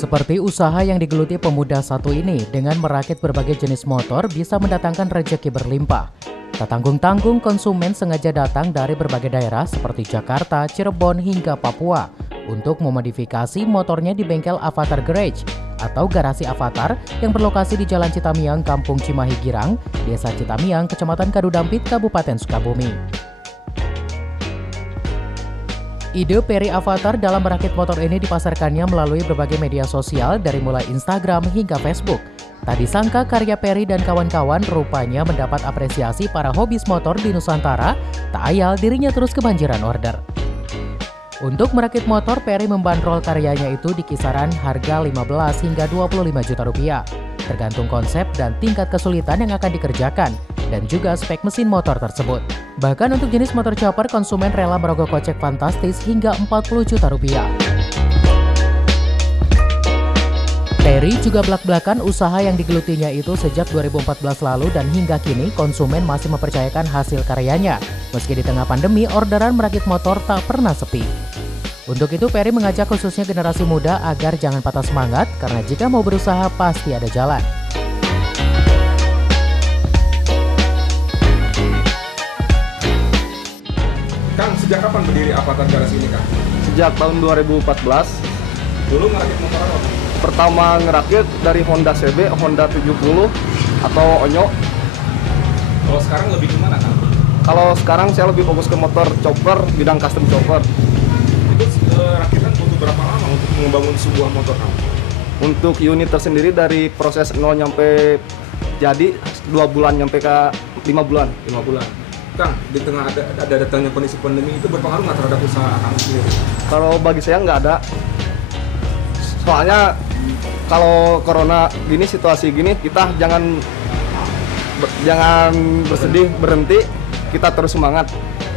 Seperti usaha yang digeluti pemuda satu ini dengan merakit berbagai jenis motor bisa mendatangkan rejeki berlimpah. Tak tanggung-tanggung, konsumen sengaja datang dari berbagai daerah seperti Jakarta, Cirebon, hingga Papua untuk memodifikasi motornya di bengkel Avatar Garage atau Garasi Avatar yang berlokasi di Jalan Citamiang, Kampung Cimahi Girang, Desa Citamiang, Kecamatan Kadudampit, Kabupaten Sukabumi. Ide Perry Avatar dalam merakit motor ini dipasarkannya melalui berbagai media sosial dari mulai Instagram hingga Facebook. Tak disangka karya Perry dan kawan-kawan rupanya mendapat apresiasi para hobis motor di Nusantara, tak ayal dirinya terus kebanjiran order. Untuk merakit motor, Perry membandrol karyanya itu di kisaran harga 15 hingga 25 juta rupiah, tergantung konsep dan tingkat kesulitan yang akan dikerjakan, dan juga spek mesin motor tersebut. Bahkan untuk jenis motor chopper, konsumen rela merogoh kocek fantastis hingga 40 juta rupiah. Perry juga belak-belakan usaha yang digelutinya itu sejak 2014 lalu dan hingga kini konsumen masih mempercayakan hasil karyanya. Meski di tengah pandemi, orderan merakit motor tak pernah sepi. Untuk itu, Perry mengajak khususnya generasi muda agar jangan patah semangat karena jika mau berusaha pasti ada jalan. Kang, sejak kapan berdiri Avatar Garasi ini, Kang? Sejak tahun 2014. Dulu ngerakit motor apa? Pertama ngerakit dari Honda CB, Honda 70 atau Onyo. Kalau sekarang lebih gimana, Kang? Kalau sekarang saya lebih fokus ke motor chopper, bidang custom chopper. Itu rakitan butuh berapa lama untuk membangun sebuah motor, Kang? Untuk unit tersendiri dari proses 0 nyampe jadi 2 bulan nyampe ke 5 bulan. 5 bulan. Kang, di tengah ada datangnya kondisi pandemi itu berpengaruh nggak terhadap usaha Kang sendiri? Kalau bagi saya nggak ada. Soalnya kalau corona gini, situasi gini, kita jangan bersedih, berhenti, kita terus semangat.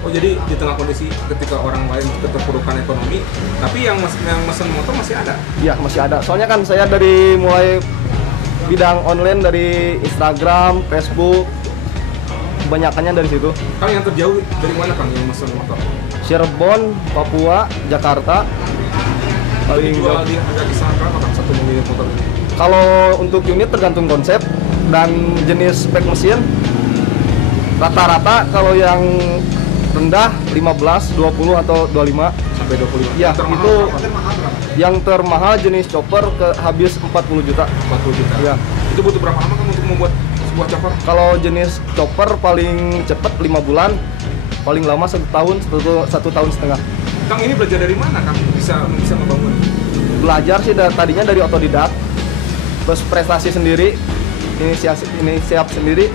Oh, jadi di tengah kondisi ketika orang lain keterpurukan ekonomi, tapi yang mesen motor masih ada? Iya, masih ada. Soalnya kan saya dari mulai bidang online dari Instagram, Facebook, kebanyakannya dari situ. Kang, yang terjauh dari mana, Kang, yang mesen motor? Cirebon, Papua, Jakarta. Paling jual di harga kisaran berapa, Kang, satu unit motor ini? Kalau untuk unit tergantung konsep dan jenis spek mesin. Rata-rata kalau yang rendah 15, 20 atau 25 sampai 25. Ya, yang itu yang termahal jenis chopper habis 40 juta. 40 juta. Ya. Itu butuh berapa lama, Kang, untuk membuat sebuah chopper? Kalau jenis chopper paling cepat 5 bulan, paling lama 1 tahun, 1 tahun setengah. Kang, ini belajar dari mana, Kang, bisa membangun? Belajar sih dari otodidak, terus prestasi sendiri, inisiatif sendiri.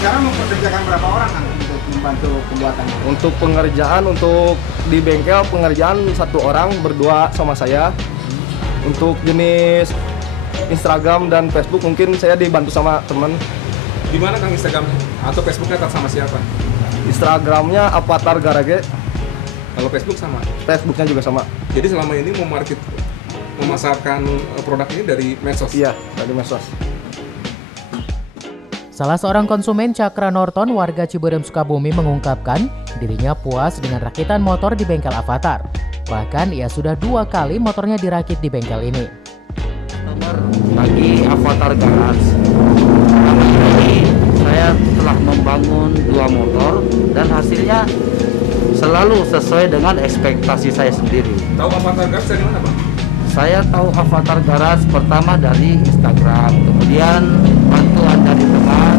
Sekarang mempekerjakan berapa orang, Kang, untuk membantu pembuatannya? Untuk pengerjaan, untuk di bengkel pengerjaan 1 orang berdua sama saya. Untuk jenis Instagram dan Facebook mungkin saya dibantu sama teman. Di mana, Kang, Instagram atau Facebooknya atas sama siapa? Instagramnya Avatar Garage. Kalau Facebook sama? Facebooknya juga sama. Jadi selama ini memasarkan produk ini dari medsos? Iya, dari medsos. Salah seorang konsumen, Cakra Norton, warga Ciberem, Sukabumi, mengungkapkan dirinya puas dengan rakitan motor di bengkel Avatar. Bahkan ia sudah 2 kali motornya dirakit di bengkel ini. Bagi Avatar Garage, kali ini saya telah membangun 2 motor dan hasilnya selalu sesuai dengan ekspektasi saya sendiri. Tahu Avatar Garage dari mana, Bang? Saya tahu Avatar Garage pertama dari Instagram, kemudian bantuan dari teman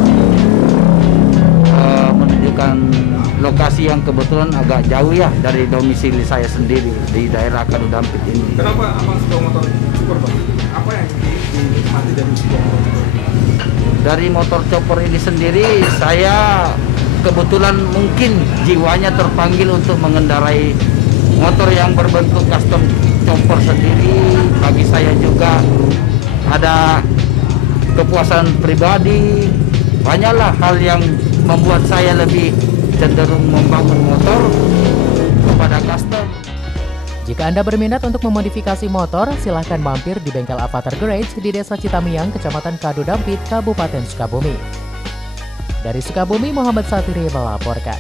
menunjukkan lokasi yang kebetulan agak jauh ya dari domisili saya sendiri di daerah Kadudampit ini. Kenapa Abang suka motor super, Bang? Apa yang dinikmati dari sebuah motor? Dari motor chopper ini sendiri, saya kebetulan mungkin jiwanya terpanggil untuk mengendarai motor yang berbentuk custom chopper sendiri. Bagi saya juga ada kepuasan pribadi, banyaklah hal yang membuat saya lebih cenderung membangun motor kepada custom. Jika Anda berminat untuk memodifikasi motor, silahkan mampir di bengkel Avatar Garage di Desa Citamiang, Kecamatan Kadudampit, Kabupaten Sukabumi. Dari Sukabumi, Muhammad Satiri melaporkan.